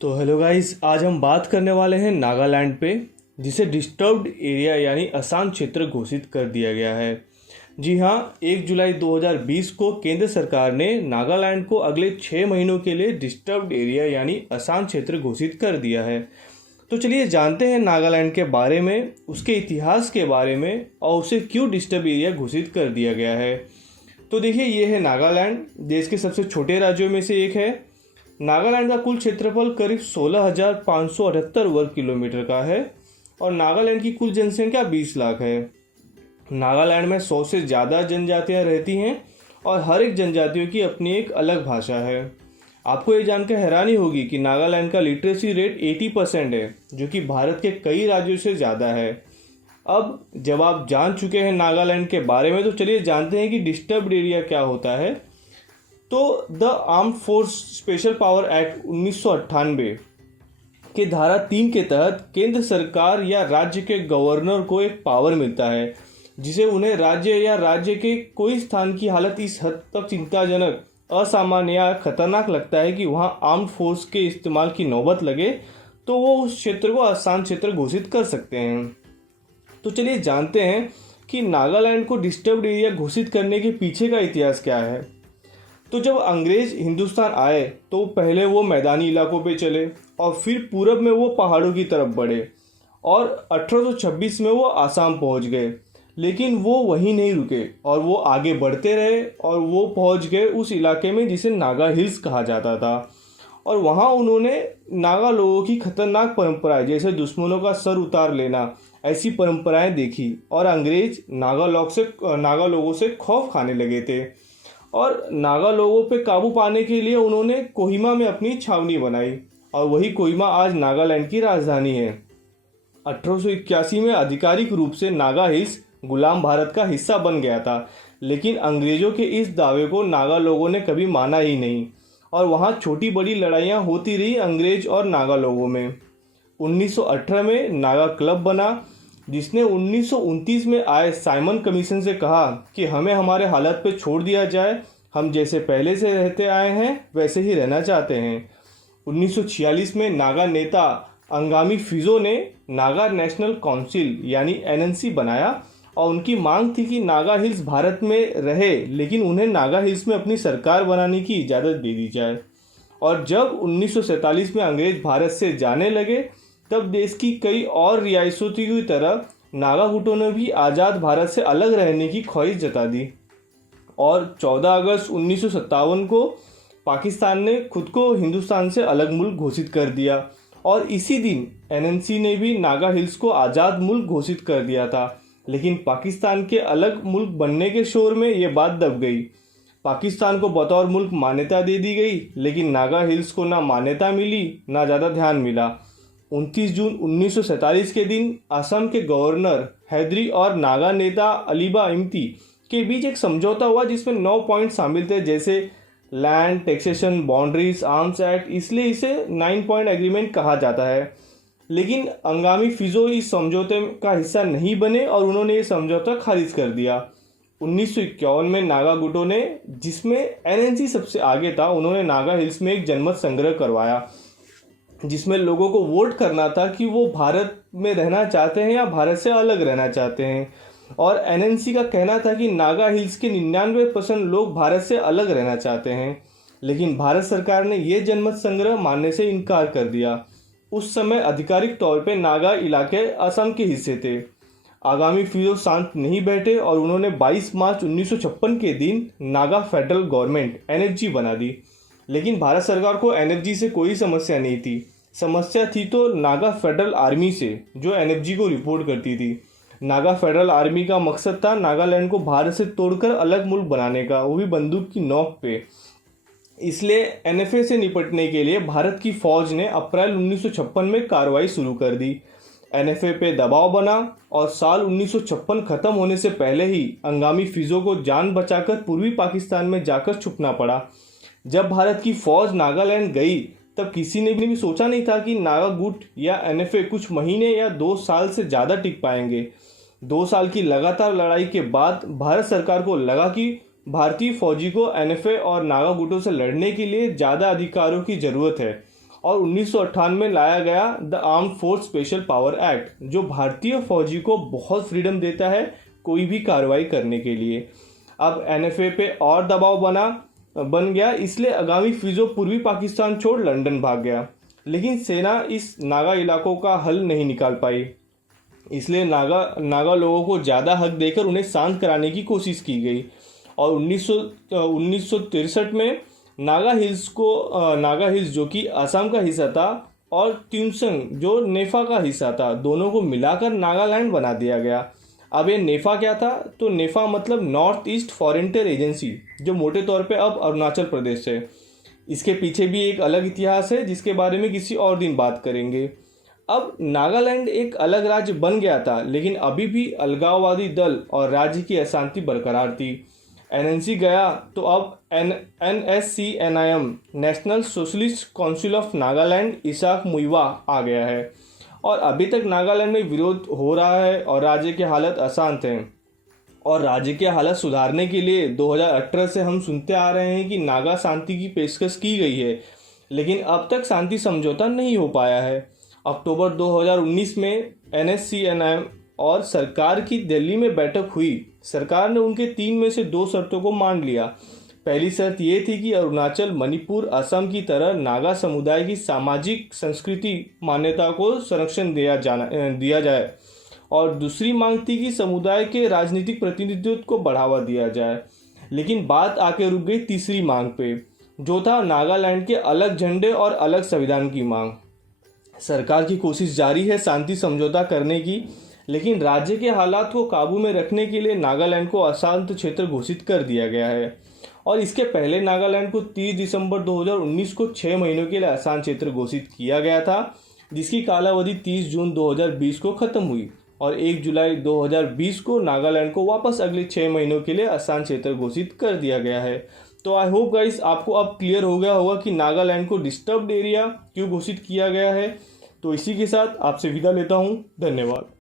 तो hello guys, आज हम बात करने वाले हैं नागालैंड पे, जिसे डिस्टर्ब्ड एरिया यानी अशांत क्षेत्र घोषित कर दिया गया है। जी हाँ, 1 जुलाई 2020 को केंद्र सरकार ने नागालैंड को अगले 6 महीनों के लिए डिस्टर्ब्ड एरिया यानी अशांत क्षेत्र घोषित कर दिया है। तो चलिए जानते हैं नागालैंड के बारे में, उसके इतिहास के बारे में और उसे क्यों डिस्टर्ब एरिया घोषित कर दिया गया है। तो देखिए, ये है नागालैंड, देश के सबसे छोटे राज्यों में से एक है। नागालैंड का कुल क्षेत्रफल करीब 16,578 वर्ग किलोमीटर का है और नागालैंड की कुल जनसंख्या 20 लाख है। नागालैंड में 100 से ज़्यादा जनजातियां रहती हैं और हर एक जनजातियों की अपनी एक अलग भाषा है। आपको ये जानकर हैरानी होगी कि नागालैंड का लिटरेसी रेट 80% है, जो कि भारत के कई राज्यों से ज़्यादा है। अब जब आप जान चुके हैं नागालैंड के बारे में, तो चलिए जानते हैं कि डिस्टर्ब्ड एरिया क्या होता है। तो the armed force special power act 1998 के धारा 3 के तहत केंद्र सरकार या राज्य के गवर्नर को एक पावर मिलता है, जिसे उन्हें राज्य या राज्य के कोई स्थान की हालत इस हद तक चिंताजनक, असामान्य या खतरनाक लगता है कि वहां आर्म्ड फोर्स के इस्तेमाल की नौबत लगे, तो वो उस क्षेत्र को अशांत क्षेत्र घोषित कर सकते हैं। तो चलिए जानते हैं कि नागालैंड को डिस्टर्ब्ड एरिया घोषित करने के पीछे का इतिहास क्या है। तो जब अंग्रेज हिंदुस्तान आए तो पहले वो मैदानी इलाकों पे चले और फिर पूरब में वो पहाड़ों की तरफ बढ़े और 1826 में वो आसाम पहुंच गए। लेकिन वो वहीं नहीं रुके और वो आगे बढ़ते रहे और वो पहुंच गए उस इलाके में जिसे नागा हिल्स कहा जाता था। और वहाँ उन्होंने नागा लोगों की खतरनाक परंपराएं, जैसे दुश्मनों का सर उतार लेना, ऐसी परंपराएं देखी और अंग्रेज नागा लोगों से खौफ खाने लगे थे। और नागा लोगों पे काबू पाने के लिए उन्होंने कोहिमा में अपनी छावनी बनाई और वही कोहिमा आज नागालैंड की राजधानी है। 1881 में आधिकारिक रूप से नागा हिल्स गुलाम भारत का हिस्सा बन गया था, लेकिन अंग्रेजों के इस दावे को नागा लोगों ने कभी माना ही नहीं और वहाँ छोटी बड़ी लड़ाइयाँ होती रही अंग्रेज और नागा लोगों में। 1918 में नागा क्लब बना, जिसने 1929 में आए साइमन कमीशन से कहा कि हमें हमारे हालत पे छोड़ दिया जाए, हम जैसे पहले से रहते आए हैं वैसे ही रहना चाहते हैं। 1946 में नागा नेता अंगामी फिजो ने नागा नेशनल काउंसिल यानी एनएनसी बनाया और उनकी मांग थी कि नागा हिल्स भारत में रहे, लेकिन उन्हें नागा हिल्स में अपनी सरकार बनाने की इजाज़त दे दी जाए। और जब 1947 में अंग्रेज भारत से जाने लगे, तब देश की कई और रियासतों की तरह नागा गुटों ने भी आज़ाद भारत से अलग रहने की ख्वाहिश जता दी और 14 अगस्त 1957 को पाकिस्तान ने खुद को हिंदुस्तान से अलग मुल्क घोषित कर दिया और इसी दिन एनएनसी ने भी नागा हिल्स को आज़ाद मुल्क घोषित कर दिया था। लेकिन पाकिस्तान के अलग मुल्क बनने के शोर में ये बात दब गई। पाकिस्तान को बतौर मुल्क मान्यता दे दी गई, लेकिन नागा हिल्स को ना मान्यता मिली ना ज़्यादा ध्यान मिला। 29 जून 1947 के दिन असम के गवर्नर हैदरी और नागा नेता अलीबा इम्ती के बीच एक समझौता हुआ, जिसमें 9 पॉइंट शामिल थे, जैसे land, taxation, boundaries, arms act, इसलिए इसे 9 पॉइंट एग्रीमेंट कहा जाता है। लेकिन अंगामी फिजो इस समझौते का हिस्सा नहीं बने और उन्होंने ये समझौता खारिज कर दिया। 1951 में नागा गुटों ने, जिसमें एनएनसी सबसे आगे था, उन्होंने नागा हिल्स में एक जनमत संग्रह करवाया, जिसमें लोगों को वोट करना था कि वो भारत में रहना चाहते हैं या भारत से अलग रहना चाहते हैं। और एनएनसी का कहना था कि नागा हिल्स के 99% लोग भारत से अलग रहना चाहते हैं, लेकिन भारत सरकार ने ये जनमत संग्रह मानने से इनकार कर दिया। उस समय आधिकारिक तौर पे नागा इलाके असम के हिस्से थे। आगामी फिजो शांत नहीं बैठे और उन्होंने 22 मार्च 1956 के दिन नागा फेडरल गवर्नमेंट एनएफजी बना दी। लेकिन भारत सरकार को एनएफजी से कोई समस्या नहीं थी। समस्या थी तो नागा फेडरल आर्मी से, जो एनएफजी को रिपोर्ट करती थी। नागा फेडरल आर्मी का मकसद था नागालैंड को भारत से तोड़कर अलग मुल्क बनाने का, वो भी बंदूक की नोक पे। इसलिए एनएफए से निपटने के लिए भारत की फौज ने अप्रैल 1956 में कार्रवाई शुरू कर दी। एनएफए पे दबाव बना और साल 1956 खत्म होने से पहले ही अंगामी फिजो को जान बचाकर पूर्वी पाकिस्तान में जाकर छुपना पड़ा। जब भारत की फौज नागालैंड गई, तब किसी ने भी सोचा नहीं था कि नागा गुट या एनएफए कुछ महीने या 2 साल से ज़्यादा टिक पाएंगे। 2 साल की लगातार लड़ाई के बाद भारत सरकार को लगा कि भारतीय फौजी को एनएफए और नागा गुटों से लड़ने के लिए ज़्यादा अधिकारों की ज़रूरत है और 1998 में लाया गया the arm force special power act, जो भारतीय फौजी को बहुत फ्रीडम देता है कोई भी कार्रवाई करने के लिए। अब एनएफए पे और दबाव बन गया, इसलिए आगामी फिजो पूर्वी पाकिस्तान छोड़ लंदन भाग गया, लेकिन सेना इस नागा इलाकों का हल नहीं निकाल पाई। इसलिए नागा लोगों को ज़्यादा हक देकर उन्हें शांत कराने की कोशिश की गई और 1963 में नागा हिल्स जो कि असम का हिस्सा था और त्यूमसंग जो नेफा का हिस्सा था, दोनों को मिलाकर नागालैंड बना दिया गया। अब ये नेफा क्या था? तो नेफा मतलब नॉर्थ ईस्ट फॉरेंटियर एजेंसी, जो मोटे तौर पे अब अरुणाचल प्रदेश है। इसके पीछे भी एक अलग इतिहास है जिसके बारे में किसी और दिन बात करेंगे। अब नागालैंड एक अलग राज्य बन गया था, लेकिन अभी भी अलगाववादी दल और राज्य की अशांति बरकरार थी। एनएनसी गया तो अब NSCNIM National Socialist Council of Nagaland Isak Muivah आ गया है और अभी तक नागालैंड में विरोध हो रहा है और राज्य की हालत अशांत है। और राज्य की हालत सुधारने के लिए 2018 से हम सुनते आ रहे हैं कि नागा शांति की पेशकश की गई है, लेकिन अब तक शांति समझौता नहीं हो पाया है। अक्टूबर 2019 में NSCNIM और सरकार की दिल्ली में बैठक हुई। सरकार ने उनके 3 में से 2 शर्तों को मान लिया। पहली शर्त ये थी कि अरुणाचल, मणिपुर, असम की तरह नागा समुदाय की सामाजिक संस्कृति मान्यता को संरक्षण दिया जाए और दूसरी मांग थी कि समुदाय के राजनीतिक प्रतिनिधित्व को बढ़ावा दिया जाए। लेकिन बात आके रुक गई तीसरी मांग पे, जो था नागालैंड के अलग झंडे और अलग संविधान की मांग। सरकार की कोशिश जारी है शांति समझौता करने की, लेकिन राज्य के हालात को काबू में रखने के लिए नागालैंड को अशांत क्षेत्र घोषित कर दिया गया है और इसके पहले नागालैंड को 30 दिसंबर 2019 को 6 महीनों के लिए अशांत क्षेत्र घोषित किया गया था, जिसकी कालावधि 30 जून 2020 को खत्म हुई और 1 जुलाई 2020 को नागालैंड को वापस अगले 6 महीनों के लिए अशांत क्षेत्र घोषित कर दिया गया है। तो आई होप गाइस आपको अब क्लियर हो गया होगा कि नागालैंड को डिस्टर्ब्ड एरिया क्यों घोषित किया गया है। तो इसी के साथ आपसे विदा लेता हूँ। धन्यवाद।